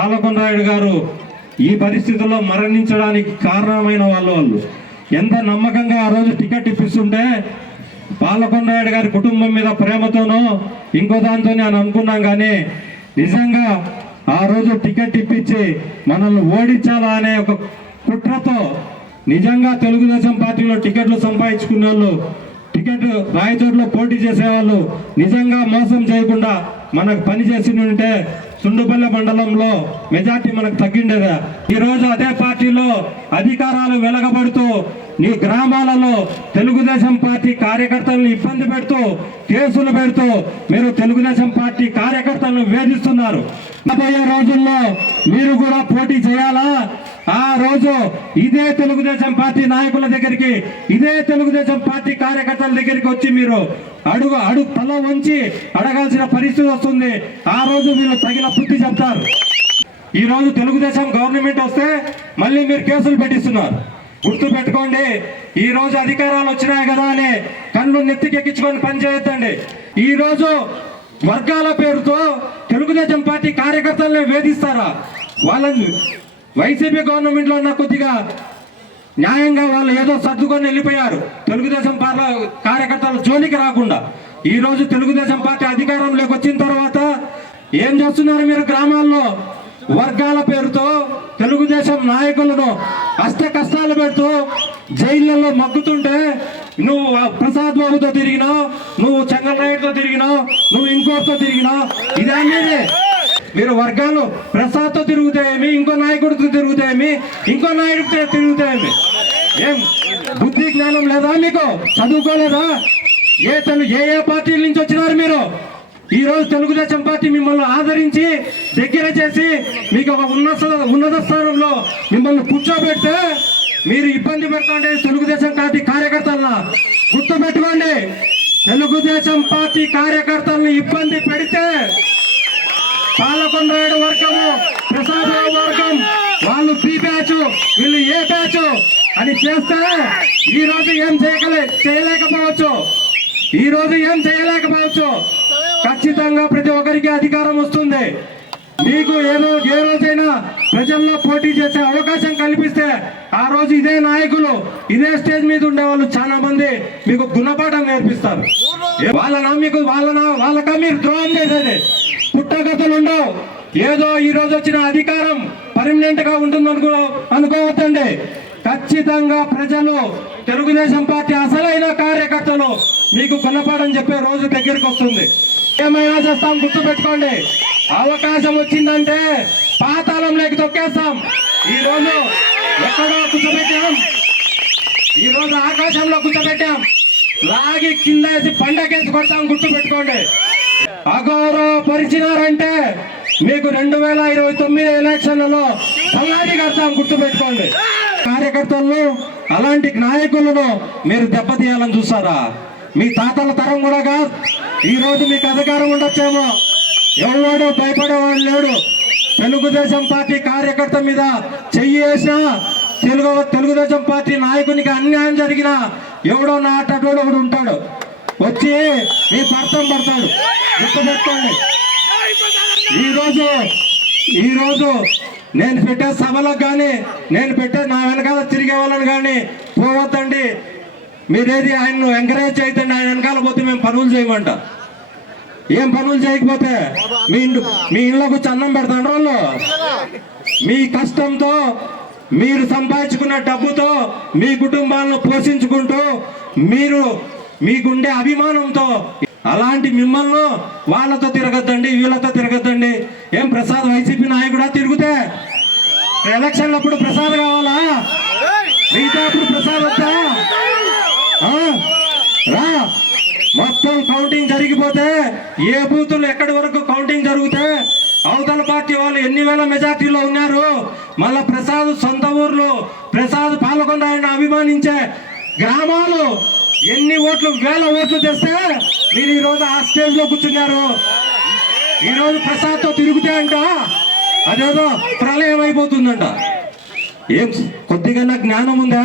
పాలకొండరాయుడు గారు ఈ పరిస్థితుల్లో మరణించడానికి కారణమైన వాళ్ళు వాళ్ళు. ఎంత నమ్మకంగా ఆ రోజు టికెట్ ఇప్పిస్తుంటే పాలకొండరాయుడు గారి కుటుంబం మీద ప్రేమతోనో ఇంకో దాంతోనే అని అనుకున్నాం కానీ నిజంగా ఆ రోజు టికెట్ ఇప్పించి మనల్ని ఓడించాలా అనే ఒక కుట్రతో నిజంగా తెలుగుదేశం పార్టీలో టికెట్లు సంపాదించుకున్న వాళ్ళు టికెట్ రాయచోట్ల పోటీ చేసేవాళ్ళు నిజంగా మోసం చేయకుండా మనకు పని చేసి ఉంటే సుండుపల్లి మండలంలో మెజార్టీ మనకు తగ్గిండేదా? ఈరోజు అదే పార్టీలో అధికారాలు వెలగబడుతూ నీ గ్రామాలలో తెలుగుదేశం పార్టీ కార్యకర్తలను ఇబ్బంది పెడుతూ కేసులు పెడుతూ మీరు తెలుగుదేశం పార్టీ కార్యకర్తలను వేధిస్తున్నారు. రాబోయే రోజుల్లో మీరు కూడా పోటీ చేయాలా? ఆ రోజు ఇదే తెలుగుదేశం పార్టీ నాయకుల దగ్గరికి ఇదే తెలుగుదేశం పార్టీ కార్యకర్తల దగ్గరికి వచ్చి మీరు అడుగు అడుగు తల వంచి అడగాల్సిన పరిస్థితి వస్తుంది. ఆ రోజు వీళ్ళు తగిన బుద్ధి చెప్తారు. ఈ రోజు తెలుగుదేశం గవర్నమెంట్ వస్తే మళ్ళీ మీరు కేసులు పెట్టిస్తున్నారు. గుర్తు పెట్టుకోండి ఈ రోజు అధికారాలు వచ్చినాయి కదా అని కళ్ళు నెత్తికెక్కించుకొని పనిచేయొద్దండి ఈ రోజు వర్గాల పేరుతో తెలుగుదేశం పార్టీ కార్యకర్తలను వేధిస్తారా? వాళ్ళని వైసీపీ గవర్నమెంట్లో ఉన్న కొద్దిగా న్యాయంగా వాళ్ళు ఏదో సర్దుకొని వెళ్ళిపోయారు. తెలుగుదేశం పార్ల కార్యకర్తల జోలికి రాకుండా. ఈ రోజు తెలుగుదేశం పార్టీ అధికారంలోకి వచ్చిన తర్వాత ఏం చేస్తున్నారు మీరు గ్రామాల్లో? వర్గాల పేరుతో తెలుగుదేశం నాయకులను అష్ట కష్టాలు పెడుతూ జైళ్ళల్లో మగ్గుతుంటే నువ్వు ప్రసాద్ బాబుతో తిరిగినావు నువ్వు చెంగల్నాయుడుతో తిరిగినావు నువ్వు ఇంకోటితో తిరిగినావు. ఇది మీరు వర్గాలు ప్రసాద్తో తిరుగుతాయేమి ఇంకో నాయకుడితో తిరుగుతాయేమి ఇంకో నాయకుడితో తిరుగుతాయేమి? ఏం? బుద్ధి జ్ఞానం లేదా మీకు? చదువుకోలేదా? ఏ తను ఏ ఏ పార్టీల నుంచి వచ్చినారు మీరు? ఈ రోజు తెలుగుదేశం పార్టీ మిమ్మల్ని ఆదరించి దగ్గర చేసి మీకు ఒక ఉన్నత ఉన్నత స్థానంలో మిమ్మల్ని కూర్చోబెడితే మీరు ఇబ్బంది పెడతాండే తెలుగుదేశం పార్టీ కార్యకర్తలను గుర్తుపెట్టుకోండి తెలుగుదేశం పార్టీ కార్యకర్తలను ఇబ్బంది పెడితే పాలకొండరాయుడు వర్గము ప్రసాదరావు వర్గం వాళ్ళు బి బ్యాచ్ వీళ్ళు ఏ బ్యాచ్ అని చేస్తే ఈ రోజు ఏం చేయగలే చేయలేకపోవచ్చు. ఈ రోజు ఏం చేయలేకపోవచ్చు. ఖచ్చితంగా ప్రతి ఒక్కరికి అధికారం వస్తుంది. మీకు ఏదో ఏ రోజైనా ప్రజల్లో పోటీ చేసే అవకాశం కల్పిస్తే ఆ రోజు ఇదే నాయకులు ఇదే స్టేజ్ మీద ఉండే వాళ్ళు చాలా మంది మీకు గుణపాఠం నేర్పిస్తారు. వాళ్ళనా మీకు వాళ్ళనా? వాళ్ళకా మీరు ద్రోహం చేసేది? పుట్టగతులు ఉండవు. ఏదో ఈ రోజు వచ్చిన అధికారం పర్మనెంట్గా ఉంటుంది అనుకో అనుకోవద్దండి. ఖచ్చితంగా ప్రజలు తెలుగుదేశం పార్టీ అసలైన కార్యకర్తలు మీకు గుణపాఠం చెప్పే రోజు దగ్గరికి వస్తుంది. ఏమైనా చేస్తాం గుర్తు పెట్టుకోండి. అవకాశం వచ్చిందంటే పాతాళంలోకి తొక్కేస్తాం. ఈ రోజు ఎక్కడో కూర్చోబెట్టాం. ఈరోజు ఆకాశంలో కూర్చోబెట్టాం. లాగి కింద వేసి పండకేసి కొడతాం గుర్తు పెట్టుకోండి. అగౌరవపరిచినారంటే మీకు రెండు వేల ఇరవై తొమ్మిది ఎలక్షన్లలో సమాధి కడతాం గుర్తు పెట్టుకోండి. కార్యకర్తలను అలాంటి నాయకులను మీరు దెబ్బతీయాలని చూస్తారా మీ తాతల తరం కూడా కాదు. ఈరోజు మీకు అధికారం ఉండొచ్చేమో. ఎవడు భయపడేవాడు లేడు. తెలుగుదేశం పార్టీ కార్యకర్త మీద చెయ్యి వేసిన తెలుగు తెలుగుదేశం పార్టీ నాయకునికి అన్యాయం జరిగినా ఎవడో నాటోడు ఒకడు ఉంటాడు. వచ్చి మీ భర్తం పడతాడు. గుర్తుపెట్టుకోండి ఈరోజు ఈరోజు నేను పెట్టే సభలకు కానీ నేను పెట్టే నా వెనకాల తిరిగే వాళ్ళని కానీ పోవద్దండి. మీరేది ఆయన్ను ఎంకరేజ్ చేయతండి ఆయన వెనకాల పోతే మేము పనులు చేయమంటాం. ఏం పనులు చేయకపోతే? మీ ఇండు మీ ఇళ్ళకు చన్నం పెడతాడు వాళ్ళు? మీ కష్టంతో మీరు సంపాదించుకున్న డబ్బుతో మీ కుటుంబాలను పోషించుకుంటూ మీరు మీకుండే అభిమానంతో అలాంటి మిమ్మల్ని వాళ్ళతో తిరగద్దండి వీళ్ళతో తిరగద్దండి. ఏం ప్రసాద్ వైసీపీ నాయకుడా తిరుగుతే? ఎలక్షన్లప్పుడు ప్రసాద్ కావాలా? మిగతా అప్పుడు ప్రసాద్ వద్దా? రా. కౌంటింగ్ జరిగిపోతే ఏ బూతులు ఎక్కడి వరకు కౌంటింగ్ జరిగితే అవతల పార్టీ వాళ్ళు ఎన్ని వేల మెజార్టీలో ఉన్నారు? మళ్ళా ప్రసాద్ సొంత ఊర్లు ప్రసాద్ పాల్గొండ ఆయన అభిమానించే గ్రామాలు ఎన్ని ఓట్లు వేల ఓట్లు తెస్తే మీరు ఈరోజు ఆ స్టేజ్లో కూర్చున్నారు? ఈ రోజు తిరుగుతే అంట అదేదో ప్రళయం అయిపోతుందంట. ఏం కొద్దిగా జ్ఞానం ఉందా?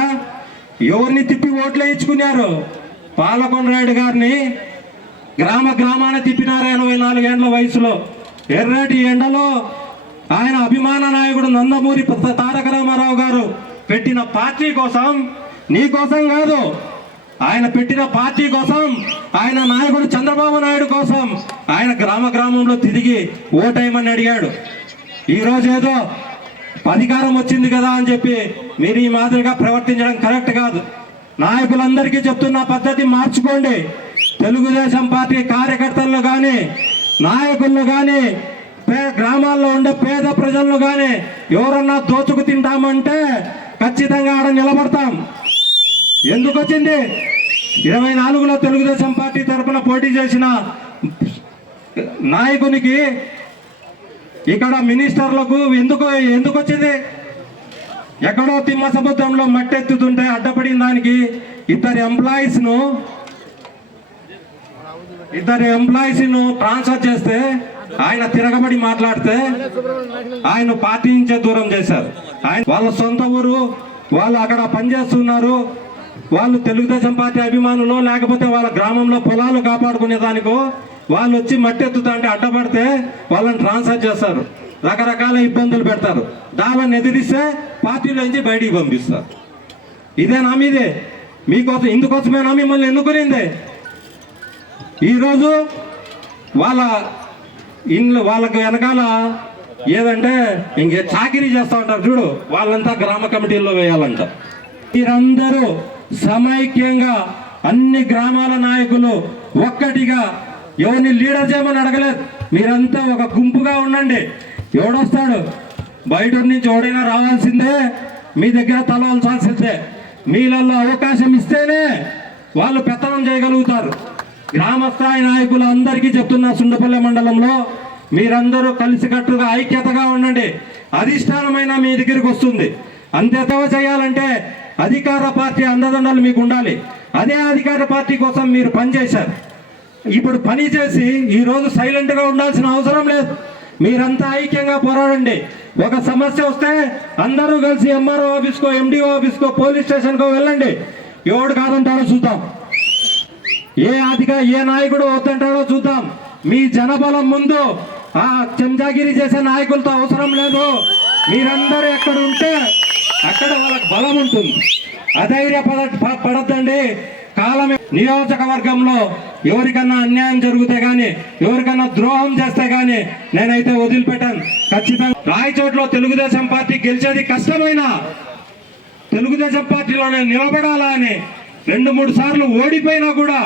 ఎవరిని తిప్పి ఓట్లు వేయించుకున్నారు పాలకొండరాయుడు గారిని గ్రామ గ్రామాన తిప్పినారు ఎనభై నాలుగేండ్ల వయసులో. ఎర్రటి ఎండలో ఆయన అభిమాన నాయకుడు నందమూరి తారక రామారావు గారు పెట్టిన పార్టీ కోసం నీ కోసం కాదు ఆయన పెట్టిన పార్టీ కోసం ఆయన నాయకుడు చంద్రబాబు నాయుడు కోసం ఆయన గ్రామ గ్రామంలో తిరిగి ఓటేయమని అడిగాడు. ఈరోజు ఏదో అధికారం వచ్చింది కదా అని చెప్పి మీరు ఈ మాదిరిగా ప్రవర్తించడం కరెక్ట్ కాదు. నాయకులందరికీ చెప్తున్న పద్ధతి మార్చుకోండి. తెలుగుదేశం పార్టీ కార్యకర్తలను కానీ నాయకులను కానీ పే గ్రామాల్లో ఉండే పేద ప్రజలను కానీ ఎవరన్నా దోచుకు తింటామంటే ఖచ్చితంగా ఆడ నిలబడతాం. ఎందుకు వచ్చింది? ఇరవై నాలుగులో తెలుగుదేశం పార్టీ తరఫున పోటీ చేసిన నాయకునికి ఇక్కడ మినిస్టర్లకు ఎందుకు ఎందుకు వచ్చింది? ఎక్కడో తిమ్మ సముద్రంలో మట్టెత్తుతుంటే అడ్డపడిన దానికి ఇద్దరు ఎంప్లాయీస్ను ఇద్దరు ఎంప్లాయీస్ను ట్రాన్స్ఫర్ చేస్తే ఆయన తిరగబడి మాట్లాడితే ఆయన పార్టీ నుంచే దూరం చేశారు. ఆయన వాళ్ళ సొంత ఊరు వాళ్ళు అక్కడ పనిచేస్తున్నారు. వాళ్ళు తెలుగుదేశం పార్టీ అభిమానులు లేకపోతే వాళ్ళ గ్రామంలో పొలాలు కాపాడుకునే దానికో వాళ్ళు వచ్చి మట్టెత్తుతా అంటే అడ్డపడితే వాళ్ళని ట్రాన్స్ఫర్ చేస్తారు. రకరకాల ఇబ్బందులు పెడతారు. దానిని ఎదిరిస్తే పార్టీలోంచి బయటికి పంపిస్తారు. ఇదే నా మీదే. మీకోసం ఇందుకోసమేనా మిమ్మల్ని ఎన్నుకునింది? ఈరోజు వాళ్ళ ఇండ్లు వాళ్ళకి వెనకాల ఏదంటే ఇంకే చాకిరీ చేస్తూ ఉంటారు. చూడు వాళ్ళంతా గ్రామ కమిటీల్లో వేయాలంట. మీరందరూ సమైక్యంగా అన్ని గ్రామాల నాయకులు ఒక్కటిగా ఎవరిని లీడర్ చేయమని అడగలేదు. మీరంతా ఒక గుంపుగా ఉండండి. ఎవడొస్తాడు? బయట నుంచి ఎవడైనా రావాల్సిందే. మీ దగ్గర తల మీలలో అవకాశం ఇస్తేనే వాళ్ళు పెత్తనం చేయగలుగుతారు. గ్రామస్థాయి నాయకులు అందరికీ చెప్తున్నా సుండపల్లె మండలంలో మీరందరూ కలిసికట్టుగా ఐక్యతగా ఉండండి. అధిష్టానమైన మీ దగ్గరికి వస్తుంది. అంతేతవ చేయాలంటే అధికార పార్టీ అండదండలు మీకు ఉండాలి. అదే అధికార పార్టీ కోసం మీరు పనిచేశారు. ఇప్పుడు పని చేసి ఈరోజు సైలెంట్గా ఉండాల్సిన అవసరం లేదు. మీరంతా ఐక్యంగా పోరాడండి. ఒక సమస్య వస్తే అందరూ కలిసి ఎంఆర్ఓ ఆఫీస్కో ఎండిఓ ఆఫీస్కో పోలీస్ స్టేషన్కో వెళ్ళండి. ఎవడు కాదంటారో చూద్దాం. ఏ అధిక ఏ నాయకుడు వద్దంటాడో చూద్దాం. మీ జనబలం ముందు ఆ చెంజాగిరి చేసే నాయకులతో అవసరం లేదు. మీరందరూ ఎక్కడ ఉంటే అక్కడ వాళ్ళకి బలం ఉంటుంది. అధైర్య పడ పడద్దండి. కాలం నియోజకవర్గంలో ఎవరికన్నా అన్యాయం జరిగితే గాని ఎవరికన్నా ద్రోహం చేస్తే గాని నేనైతే వదిలిపెట్టాను. ఖచ్చితంగా రాయచోట్లో తెలుగుదేశం పార్టీ గెలిచేది కష్టమైనా తెలుగుదేశం పార్టీలోనే నిలబడాలా అని రెండు మూడు సార్లు ఓడిపోయినా కూడా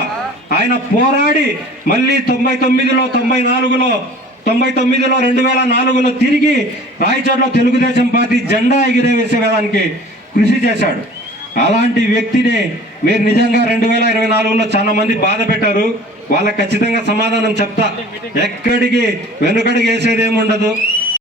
ఆయన పోరాడి మళ్ళీ తొంభై తొమ్మిదిలో తొంభై నాలుగులో తొంభై తొమ్మిదిలో రెండు వేల నాలుగులో తిరిగి రాయచోట్ల తెలుగుదేశం పార్టీ జెండా ఎగిరేవేసేదానికి కృషి చేశాడు. అలాంటి వ్యక్తిని మీరు నిజంగా రెండు వేల ఇరవై నాలుగులో చాలా మంది బాధ పెట్టారు. వాళ్ళకి ఖచ్చితంగా సమాధానం చెప్తా. ఎక్కడికి వెనుకడికి వేసేదేముండదు.